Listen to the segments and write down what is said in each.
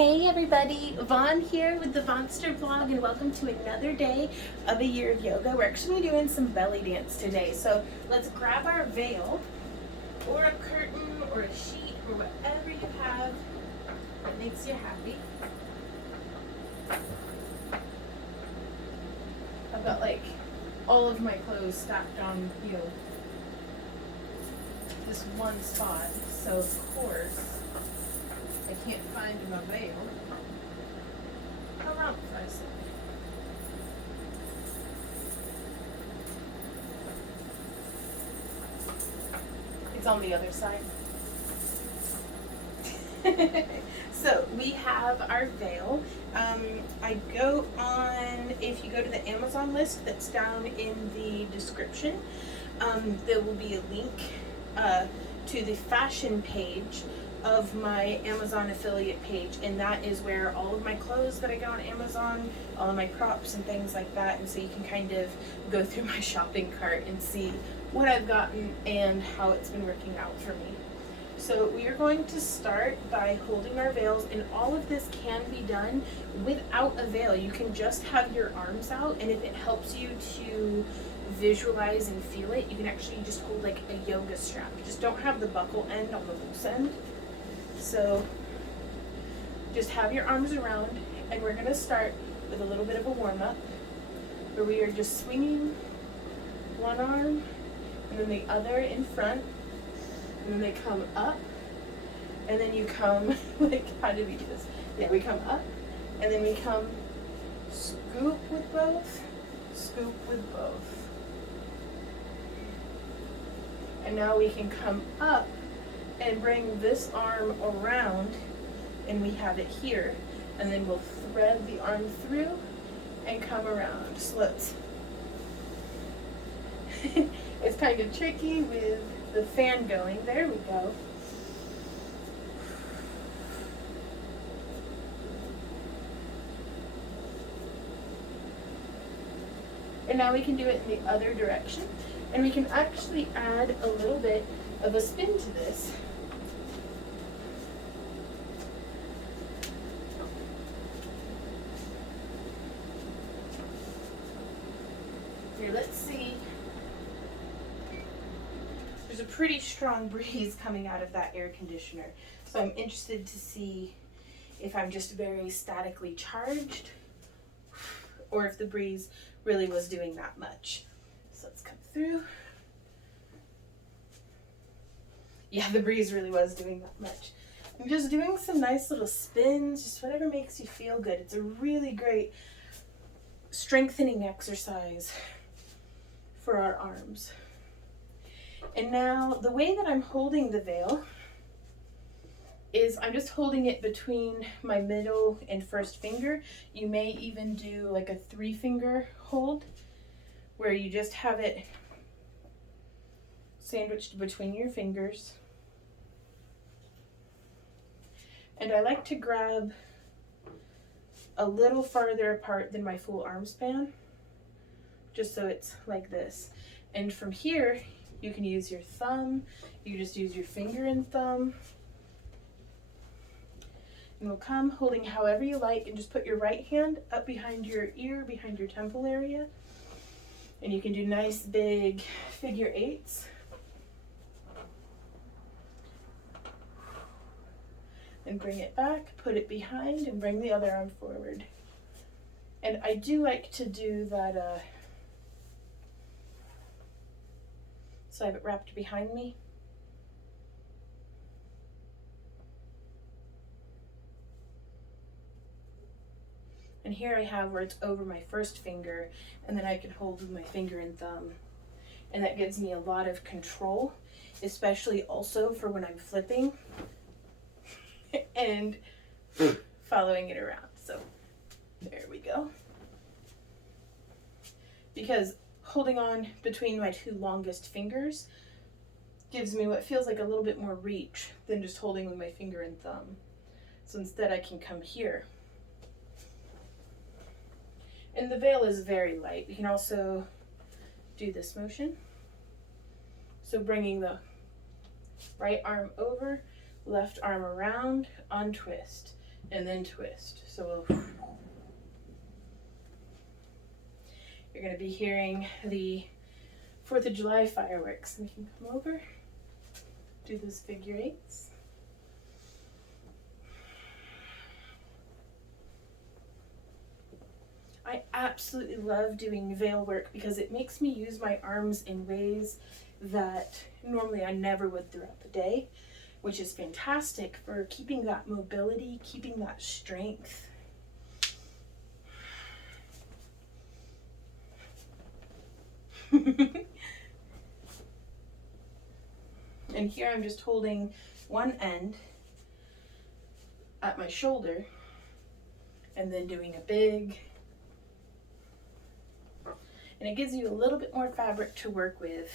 Hey everybody, Vaughn here with the Vonster vlog, and welcome to another day of a year of yoga. We're actually doing some belly dance today, so let's grab our veil or a curtain or a sheet or whatever you have that makes you happy. I've got like all of my clothes stacked on, this one spot, so of course I can't find my veil. How about I say? It's on the other side. So we have our veil. I go on, if you go to the Amazon list that's down in the description, there will be a link to the fashion page of my Amazon affiliate page, and that is where all of my clothes that I get on Amazon, all of my props and things like that, and so you can kind of go through my shopping cart and see what I've gotten and how it's been working out for me. So we are going to start by holding our veils, and all of this can be done without a veil. You can just have your arms out, and if it helps you to visualize and feel it, you can actually just hold like a yoga strap. Just don't have the buckle end on the loose end. So just have your arms around, and we're going to start with a little bit of a warm-up where we are just swinging one arm and then the other in front, and then they come up, and then you come like, how do we do this? Yeah, we come up, and then we come scoop with both, scoop with both. And now we can come up and bring this arm around, and we have it here, and then we'll thread the arm through and come around. So let's it's kind of tricky with the fan going. There we go. And now we can do it in the other direction, and we can actually add a little bit of a spin to this. Here, let's see. There's a pretty strong breeze coming out of that air conditioner, so I'm interested to see if I'm just very statically charged or if the breeze really was doing that much. So let's come through. Yeah, the breeze really was doing that much. I'm just doing some nice little spins, just whatever makes you feel good. It's a really great strengthening exercise for our arms. And now the way that I'm holding the veil is I'm just holding it between my middle and first finger. You may even do like a 3-finger hold where you just have it sandwiched between your fingers. And I like to grab a little farther apart than my full arm span, just so it's like this. And from here, you can use your thumb, you just use your finger and thumb. And we'll come holding however you like, and just put your right hand up behind your ear, behind your temple area. And you can do nice big figure 8s. And bring it back, put it behind, and bring the other arm forward. And I do like to do that, so I have it wrapped behind me. And here I have where it's over my first finger, and then I can hold with my finger and thumb. And that gives me a lot of control, especially also for when I'm flipping and following it around. So there we go. Because holding on between my 2 longest fingers gives me what feels like a little bit more reach than just holding with my finger and thumb. So instead I can come here. And the veil is very light. We can also do this motion. So bringing the right arm over, left arm around, untwist. and then twist. So you're going to be hearing the 4th of July fireworks. We can come over, do those figure eights. I absolutely love doing veil work because it makes me use my arms in ways that normally I never would throughout the day, which is fantastic for keeping that mobility, keeping that strength. And here I'm just holding one end at my shoulder and then doing a big, and it gives you a little bit more fabric to work with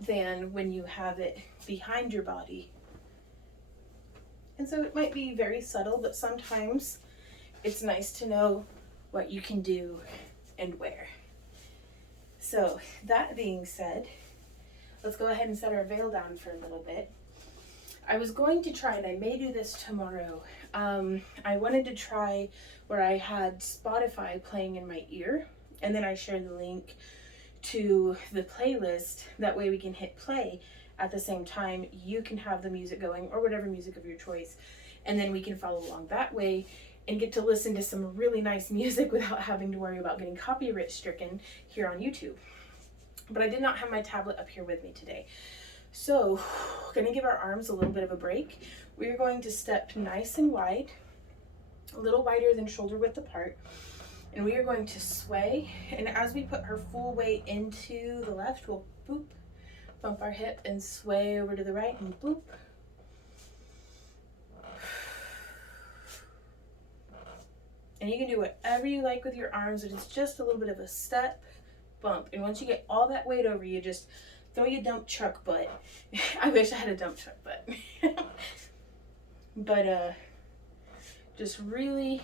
than when you have it behind your body. And so it might be very subtle, but sometimes it's nice to know what you can do and where. So that being said, let's go ahead and set our veil down for a little bit. I was going to try, and I may do this tomorrow, I wanted to try where I had Spotify playing in my ear, and then I share the link to the playlist. That way we can hit play at the same time. You can have the music going, or whatever music of your choice, and then we can follow along that way and get to listen to some really nice music without having to worry about getting copyright stricken here on YouTube. But I did not have my tablet up here with me today. So, gonna give our arms a little bit of a break. We're going to step nice and wide, a little wider than shoulder width apart, and we are going to sway. And as we put her full weight into the left, we'll boop, bump our hip and sway over to the right and boop. And you can do whatever you like with your arms. It is just a little bit of a step, bump. And once you get all that weight over you, just throw your dump truck butt. I wish I had a dump truck butt. But just really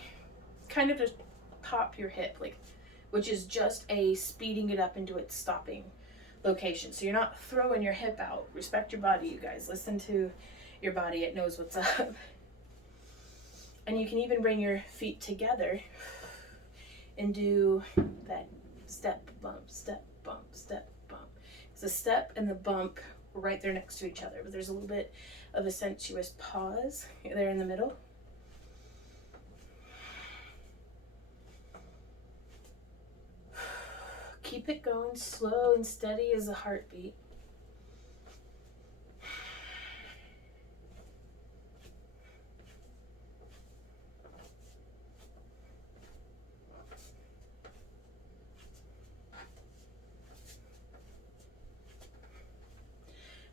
kind of just pop your hip, like, which is just a speeding it up into its stopping location. So you're not throwing your hip out. Respect your body, you guys. Listen to your body. It knows what's up. And you can even bring your feet together and do that step, bump, step, bump, step, bump. The step and the bump are right there next to each other, but there's a little bit of a sensuous pause there in the middle. Keep it going slow and steady as a heartbeat.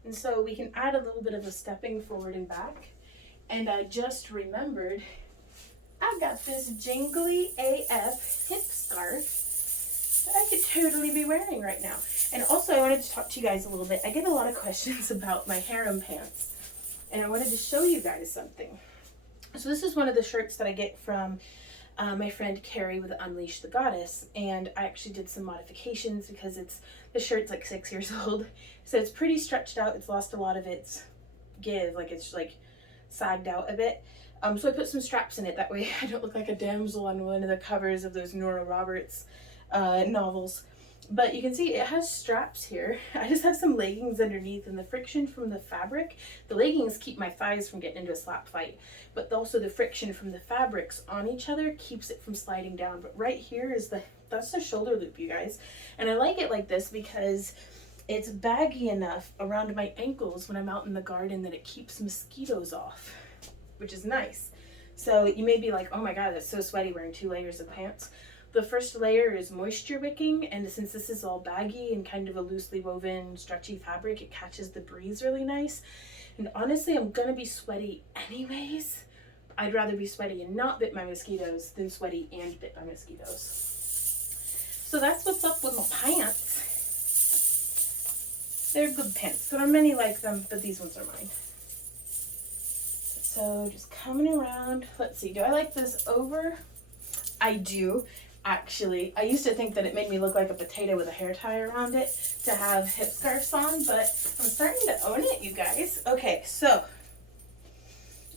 And so we can add a little bit of a stepping forward and back. And I just remembered, I've got this jingly AF hip scarf that I could totally be wearing right now. And also I wanted to talk to you guys a little bit. I get a lot of questions about my harem pants, and I wanted to show you guys something. So this is one of the shirts that I get from my friend Carrie with Unleash the Goddess, and I actually did some modifications because the shirt's like 6 years old, so it's pretty stretched out. It's lost a lot of its give, like it's like sagged out a bit. So I put some straps in it, that way I don't look like a damsel on one of the covers of those Nora Roberts novels. But you can see it has straps here. I just have some leggings underneath, and the friction from the fabric, the leggings keep my thighs from getting into a slap fight, but also the friction from the fabrics on each other keeps it from sliding down. But right here is that's the shoulder loop, you guys. And I like it like this because it's baggy enough around my ankles when I'm out in the garden that it keeps mosquitoes off, which is nice. So you may be like, oh my God, that's so sweaty wearing 2 layers of pants. The first layer is moisture wicking, and since this is all baggy and kind of a loosely woven, stretchy fabric, it catches the breeze really nice. And honestly, I'm gonna be sweaty anyways. I'd rather be sweaty and not bit by mosquitoes than sweaty and bit by mosquitoes. So that's what's up with my pants. They're good pants. There are many like them, but these ones are mine. So just coming around. Let's see, do I like this over? I do. Actually, I used to think that it made me look like a potato with a hair tie around it to have hip scarves on, but I'm starting to own it, you guys. Okay, so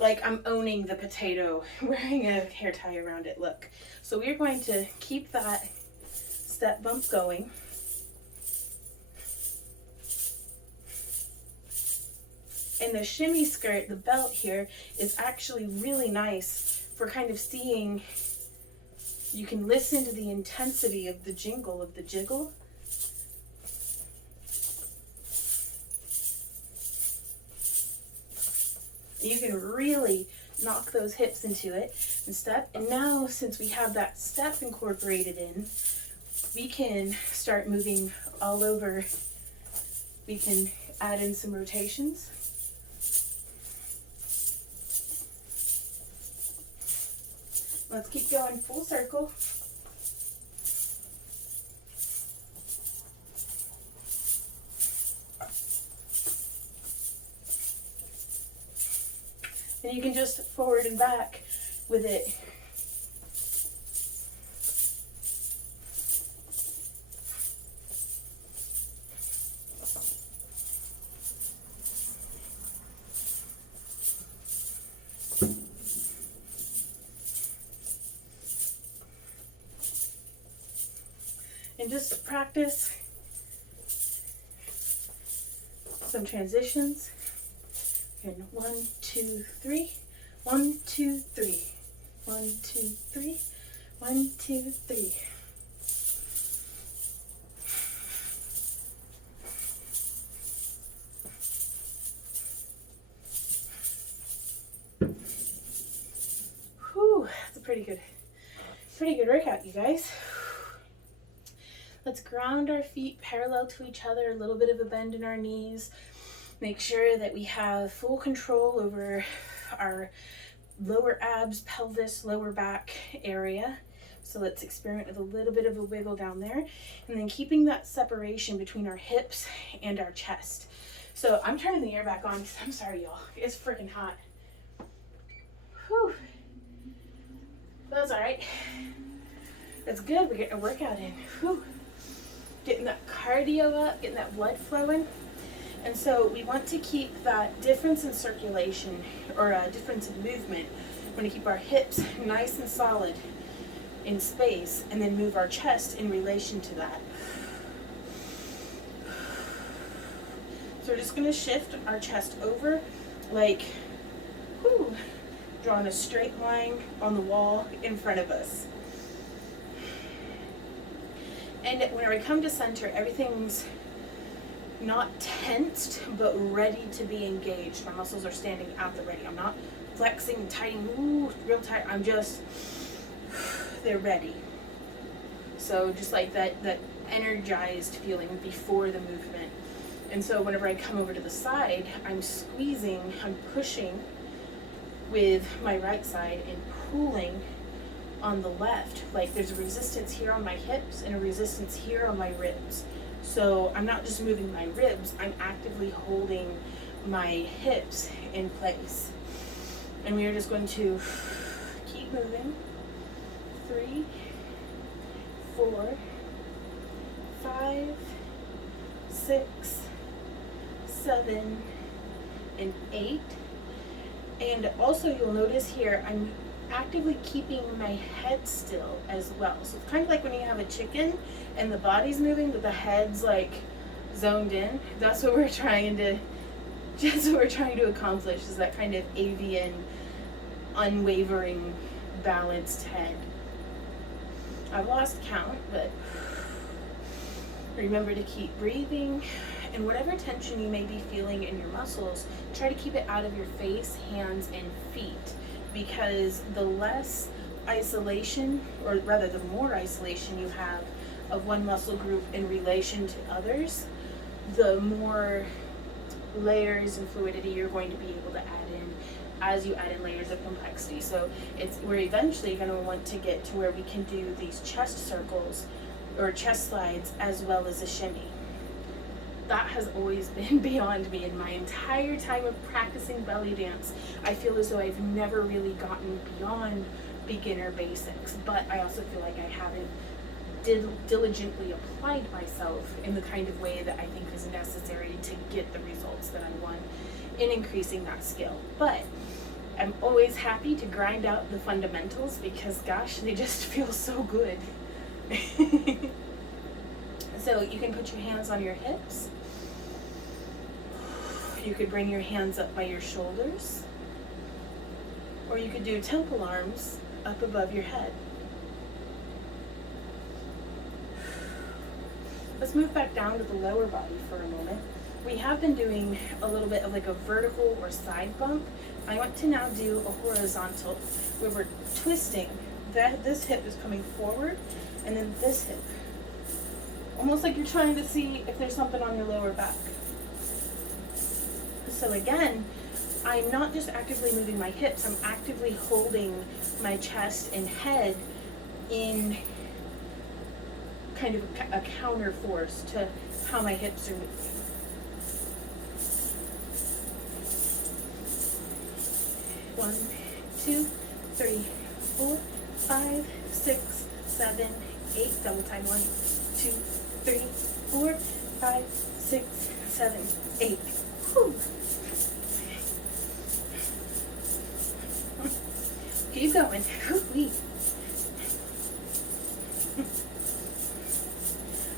like I'm owning the potato, wearing a hair tie around it look. So we're going to keep that step bump going. And the shimmy skirt, the belt here, is actually really nice for kind of seeing, you can listen to the intensity of the jingle, of the jiggle. You can really knock those hips into it and step. And now, since we have that step incorporated in, we can start moving all over. We can add in some rotations. Let's keep going full circle. And you can just forward and back with it. And just practice some transitions. And 1, 2, 3, 1, 2, 3, 1, 2, 3, 1, 2, 3. Whew, that's a pretty good workout, you guys. Let's ground our feet parallel to each other, a little bit of a bend in our knees. Make sure that we have full control over our lower abs, pelvis, lower back area. So let's experiment with a little bit of a wiggle down there. And then keeping that separation between our hips and our chest. So I'm turning the air back on because I'm sorry, y'all. It's freaking hot. Whew. That's all right. That's good. We're getting a workout in. Whew. Getting that cardio up, getting that blood flowing. And so we want to keep that difference in circulation, or a difference in movement. We want to keep our hips nice and solid in space, and then move our chest in relation to that. So we're just going to shift our chest over, like, whoo, drawing a straight line on the wall in front of us. And when we come to center, everything's not tensed, but ready to be engaged. My muscles are standing at the ready. I'm not flexing, tightening, real tight. I'm just, they're ready. So just like that energized feeling before the movement. And so whenever I come over to the side, I'm squeezing, I'm pushing with my right side and pulling on the left. Like there's a resistance here on my hips and a resistance here on my ribs. So I'm not just moving my ribs, I'm actively holding my hips in place. And we are just going to keep moving. 3, 4, 5, 6, 7, and 8. And also you'll notice here, I'm actively keeping my head still as well. So it's kind of like when you have a chicken and the body's moving, but the head's like zoned in. That's what we're trying to accomplish, is that kind of avian, unwavering, balanced head. I've lost count, but remember to keep breathing. And whatever tension you may be feeling in your muscles, try to keep it out of your face, hands, and feet. Because the less isolation, or rather the more isolation you have of one muscle group in relation to others, the more layers and fluidity you're going to be able to add in as you add in layers of complexity. So we're eventually going to want to get to where we can do these chest circles or chest slides as well as a shimmy. That has always been beyond me in my entire time of practicing belly dance. I feel as though I've never really gotten beyond beginner basics, but I also feel like I haven't diligently applied myself in the kind of way that I think is necessary to get the results that I want in increasing that skill. But I'm always happy to grind out the fundamentals because gosh, they just feel so good. So you can put your hands on your hips. You could bring your hands up by your shoulders. Or you could do temple arms up above your head. Let's move back down to the lower body for a moment. We have been doing a little bit of like a vertical or side bump. I want to now do a horizontal where we're twisting. This hip is coming forward and then this hip. Almost like you're trying to see if there's something on your lower back. So again, I'm not just actively moving my hips, I'm actively holding my chest and head in kind of a counter force to how my hips are moving. One, two, three, 4, 5, 6, 7, 8. Double time. 1, 2, 3, 4, 5, 6, 7, 8. Whew. Keep going. Whew-wee.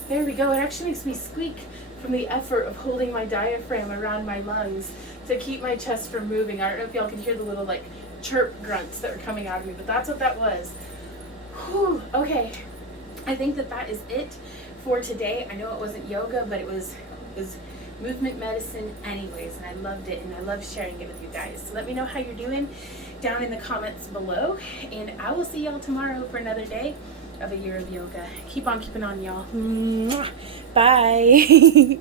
There we go. It actually makes me squeak from the effort of holding my diaphragm around my lungs to keep my chest from moving. I don't know if y'all can hear the little like chirp grunts that are coming out of me, but that's what that was. Whew. Okay. I think that is it for today. I know it wasn't yoga, but it was movement medicine anyways, and I loved it, and I love sharing it with you guys. So let me know how you're doing down in the comments below, and I will see y'all tomorrow for another day of a year of yoga. Keep on keeping on, y'all. Bye.